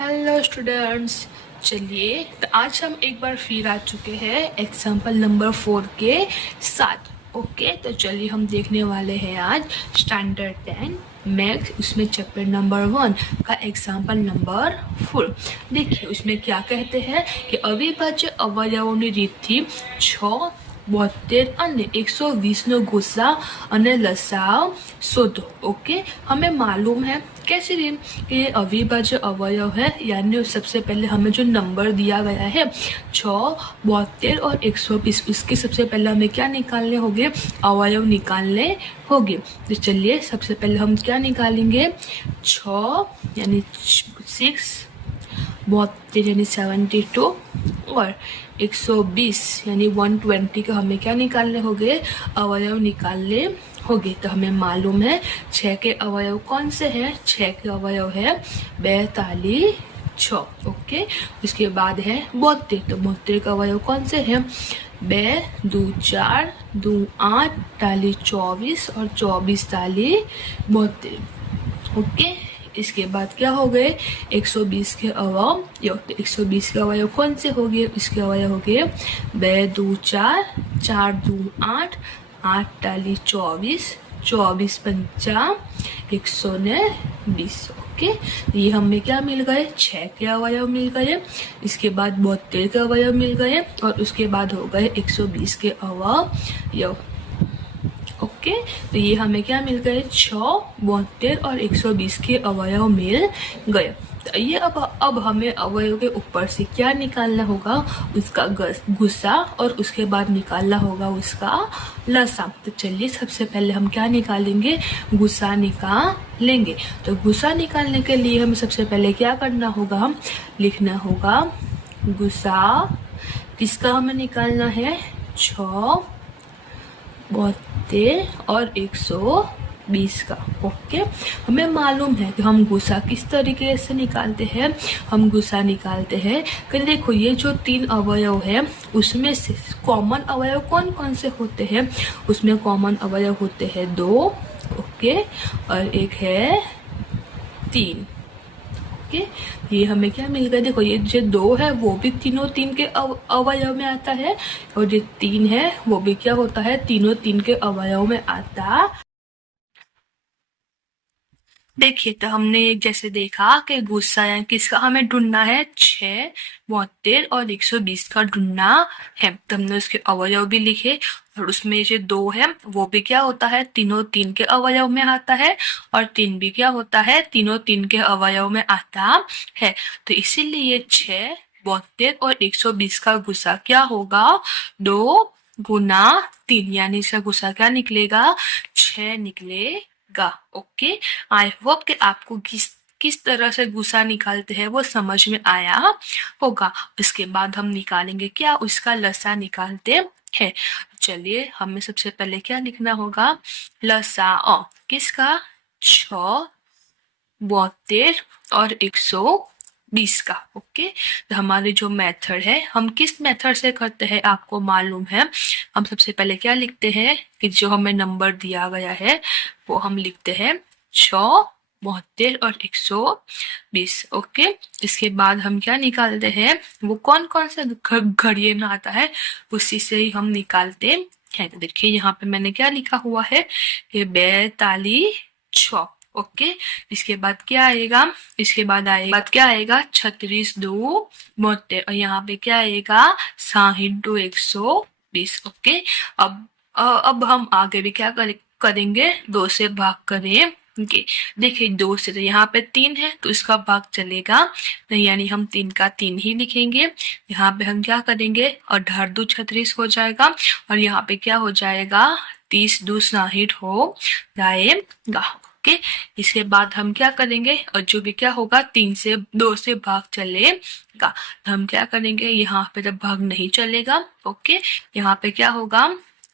Hello students. चलिए तो आज हम एक बार फिर आ चुके हैं एग्जाम्पल नंबर 4 के साथ। ओके, तो चलिए हम देखने वाले हैं आज स्टैंडर्ड 10 मैथ्स, उसमें चैप्टर नंबर 1 का एग्जाम्पल नंबर 4। देखिए उसमें क्या कहते हैं कि अविभाज्य अवयवोની રીતથી 6, 72 અને 120નો ગુસા અને લસાઅ શોધો। ओके, हमें मालूम है कैसे रीम कि ये अविभाज्य अवयव है, यानी सबसे पहले हमें जो नंबर दिया गया है 6, 72 और 120, उसके सबसे पहले हमें क्या निकालने होंगे, अवयव निकालने होंगे। तो चलिए सबसे पहले हम क्या निकालेंगे, 6 यानी 6, 72 यानी 72 और 120 यानी 120 का हमें क्या निकालने होंगे, अवयव निकालने होंगे। तो हमें मालूम है 6 के अवयव कौन से हैं, 6 के अवयव है 42, 6। ओके, उसके बाद है 72, तो 72 का अवयव कौन से हैं, 2, 2, 4, 2, 8, ताली 24 और 24 ताली 72। ओके, इसके बाद क्या हो गए, 120 के अवयव, 120 के अवयव कौन से हो गए, इसके अवयव हो गए 2, 2, 4, 4, 2, 8, 8 ताली 24, 24 पंचा 120। ओके, ये हमें क्या मिल गए, 6 के अवयव मिल गए, इसके बाद 72 के अवयव मिल गए और उसके बाद हो गए 120 के अवयव। ओके, तो ये हमें क्या मिल गए, 6, 72 और 120 के अवयव मिल गए। तो ये अब हमें अवयव के ऊपर से क्या निकालना होगा, उसका गुस्सा, और उसके बाद निकालना होगा उसका लसा। तो चलिए सबसे पहले हम क्या निकालेंगे, गुस्सा निकालेंगे। तो गुस्सा निकालने के लिए हमें सबसे पहले क्या करना होगा, लिखना होगा गुस्सा किसका हमें निकालना है, 6, 72 और 120 का। ओके, हमें मालूम है कि हम गुस्सा किस तरीके से निकालते हैं, हम गुस्सा निकालते हैं कि देखो ये जो 3 अवयव है उसमें से कॉमन अवयव कौन कौन से होते हैं, उसमें कॉमन अवयव होते हैं 2, ओके, और एक है 3। ओके, ये हमें क्या मिल गया, देखो ये जो 2 है वो भी तीनों 3 के अवयव में आता है, और जो 3 है वो भी क्या होता है, तीनों 3 के अवयव में आता। देखिए तो हमने एक जैसे देखा कि गुस्सा या किसका हमें ढूंढना है, 6, 72 और 120 का ढूंढना है। तो हमने उसके अवयव भी लिखे, और उसमें जो 2 है वो भी क्या होता है, तीनों 3 के अवयव में आता है, और 3 भी क्या होता है, तीनों 3 के अवयव में आता है। तो इसीलिए 6, 72 और 120 का गुस्सा क्या होगा, 2 गुना 3, यानी इसका गुस्सा क्या निकलेगा, 6 निकलेगा। ओके, आई होप कि आपको किस तरह से गुस्सा निकालते हैं वो समझ में आया होगा। इसके बाद हम निकालेंगे क्या, उसका लसा निकालते हैं। चलिए हमें सबसे पहले क्या लिखना होगा, लसा किसका, 6, 72 और 120 का। ओके, तो हमारी जो मेथड है, हम किस मेथड से करते हैं आपको मालूम है। हम सबसे पहले क्या लिखते हैं कि जो हमें नंबर दिया गया है वो हम लिखते हैं 6, 72 और 120। ओके, इसके बाद हम क्या निकालते हैं, वो कौन कौन सा घड़िए में आता है उसी से ही हम निकालते हैं। तो देखिए यहाँ पे मैंने क्या लिखा हुआ है कि 42, 6। ओके, इसके बाद क्या आएगा, इसके बाद क्या आएगा 36, 2, 72, और यहाँ पे क्या आएगा 60, 2, 120। ओके, अब हम आगे भी क्या करेंगे, 2 से भाग करेंगे। देखिए 2 से तो यहाँ पे 3 है तो इसका भाग चलेगा नहीं, यानी हम 3 का 3 ही लिखेंगे। यहाँ पे हम क्या करेंगे, और 18, 2, 36 हो जाएगा, और यहाँ पे क्या हो जाएगा, 30, 2, 60 हो जाएगा। ओके, इसके बाद हम क्या करेंगे, और जो भी क्या होगा 2 से भाग चलेगा, तो हम क्या करेंगे, यहाँ पे जब भाग नहीं चलेगा, ओके, यहाँ पे क्या होगा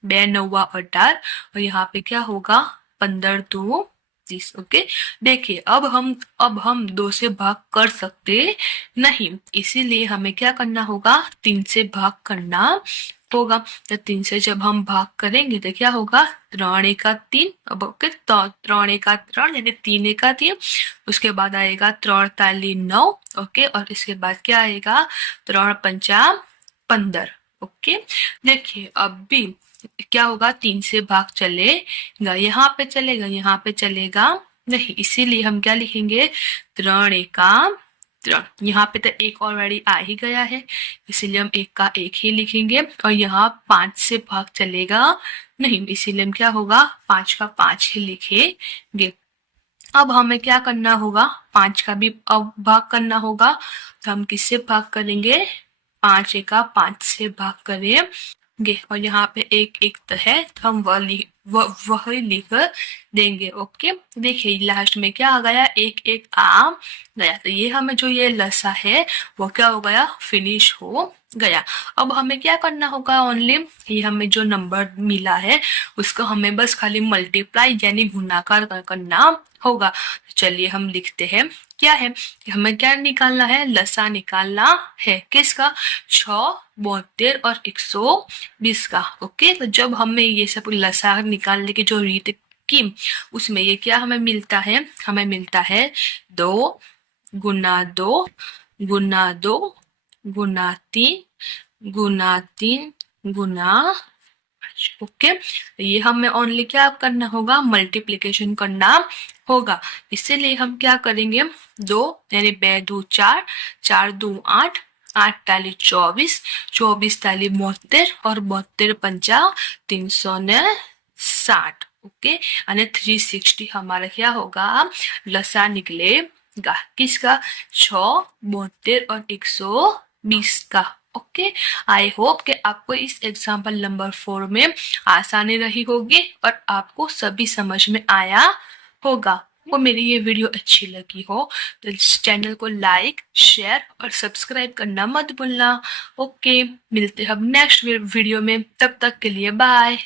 2, 9, 18, और यहाँ पे क्या होगा 15, 2, 30। ओके, देखिए अब हम 2 से भाग कर सकते नहीं, इसीलिए हमें क्या करना होगा, 3 से भाग करना होगा। तो 3 से जब हम भाग करेंगे तो क्या होगा, 3 एका 3, अब ओके, तो 3 एका 3 यानी 3 एका 3, उसके बाद आएगा 3 ताली 9, ओके, और इसके बाद क्या आएगा 3 पंचा 15, ओके। देखिए अब भी क्या होगा, 3 से भाग चलेगा, यहाँ पे चलेगा, यहाँ पे चलेगा नहीं, इसीलिए हम क्या लिखेंगे 3 एका 3, यहाँ पे तो एक ऑलरेडी आ ही गया है, इसीलिए हम एक का एक ही लिखेंगे, और यहाँ 5 से भाग चलेगा नहीं, इसीलिए हम क्या होगा 5 का 5 ही लिखेंगे। अब हमें क्या करना होगा, 5 का भी अब भाग करना होगा, तो हम किससे भाग करेंगे, 5 एका 5 से भाग करेंगे, और यहाँ पे एक एक तो है, तो हम वही लिख देंगे, ओके। देखिए लास्ट में क्या आ गया, एक एक आ गया, तो ये हमें जो ये लसा है वो क्या हो गया, फिनिश हो गया। अब हमें क्या करना होगा, ओनली ये हमें जो नंबर मिला है उसको हमें बस खाली मल्टीप्लाई यानी गुणाकार करना होगा। चलिए हम लिखते हैं, क्या है, हमें क्या निकालना है, लसा निकालना है, किसका, 6, 72 और 120 का, ओके। तो जब हमें ये सब लसा निकालने की जो रीत की, उसमें ये क्या हमें मिलता है, हमें मिलता है 2 गुना 2 गुना 2 गुना 3 गुना 3 गुना, ओके। ये हमें ओनली क्या करना होगा, मल्टीप्लिकेशन करना होगा, इसीलिए हम क्या करेंगे, 2 यानी 2 2 4, 4 2 8, 8 ताली 24, 24 ताली 72 और 72 पंचा 360, ओके। यानी 360 हमारा क्या होगा, लसा निकलेगा, किसका, 6, 72 और 120 का, ओके। आई होप कि आपको इस एग्जाम्पल नंबर 4 में आसानी रही होगी और आपको सभी समझ में आया होगा। वो मेरी ये वीडियो अच्छी लगी हो तो इस चैनल को लाइक, शेयर और सब्सक्राइब करना मत भूलना, ओके। मिलते हैं अब नेक्स्ट वीडियो में, तब तक के लिए बाय।